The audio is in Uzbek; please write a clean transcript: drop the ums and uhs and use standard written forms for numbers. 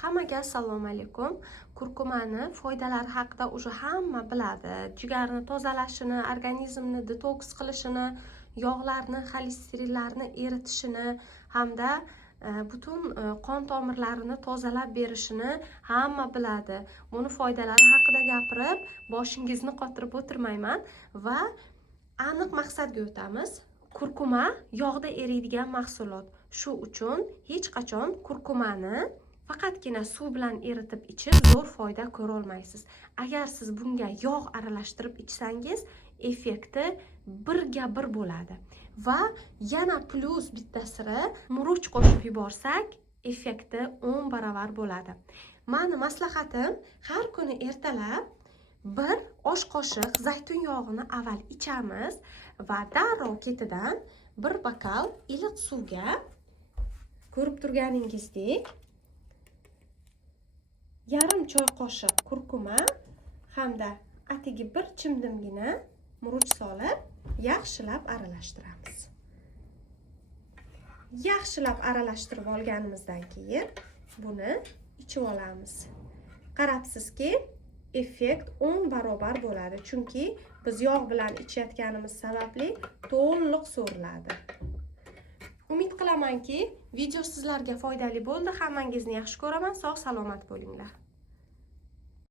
Hammaga assalomu alaykum. Kurkumani foydalari haqida уже hamma biladi. Jigarni tozalashini, organizmni detoks qilishini, yog'larni, xolesterinlarni eritishini hamda butun qon tomirlarini tozalab berishini hamma biladi. Buni foydalari haqida gapirib, boshingizni qotirib o'tirmayman va aniq maqsadga o'tamiz. Kurkuma yog'da eriydigan mahsulot. Shu uchun hech qachon kurkumani faqatgina suv bilan eritib ichib zo'r foyda ko'ra olmaysiz. Agar siz bunga yog' aralashtirib ichsangiz, effekti birga bir bo'ladi. Va yana plus bitta siri, murch qo'shib yuborsak, effekti 10 baravar bo'ladi. Mani maslahatim, har kuni ertalab bir osh qoshiq zaytun yog'ini avval ichamiz va darrov ketidan bir bokal iliq suvga ko'rib turganingizdek yarim choy qoshiq kurkuma hamda atigi bir chimdimgina murch solib yaxshilab aralashtiramiz. Yaxshilab aralashtirib olganimizdan keyin buni ichib olamiz. Qarabsizki, effekt 10 barobar bo'ladi, chunki biz yog' bilan ichayotganimiz sababli to'liq so'riladi. Umid qilamanki, video sizlarga foydali bo'ldi. Hammangizni yaxshi ko'raman. Sog' salomat bo'linglar.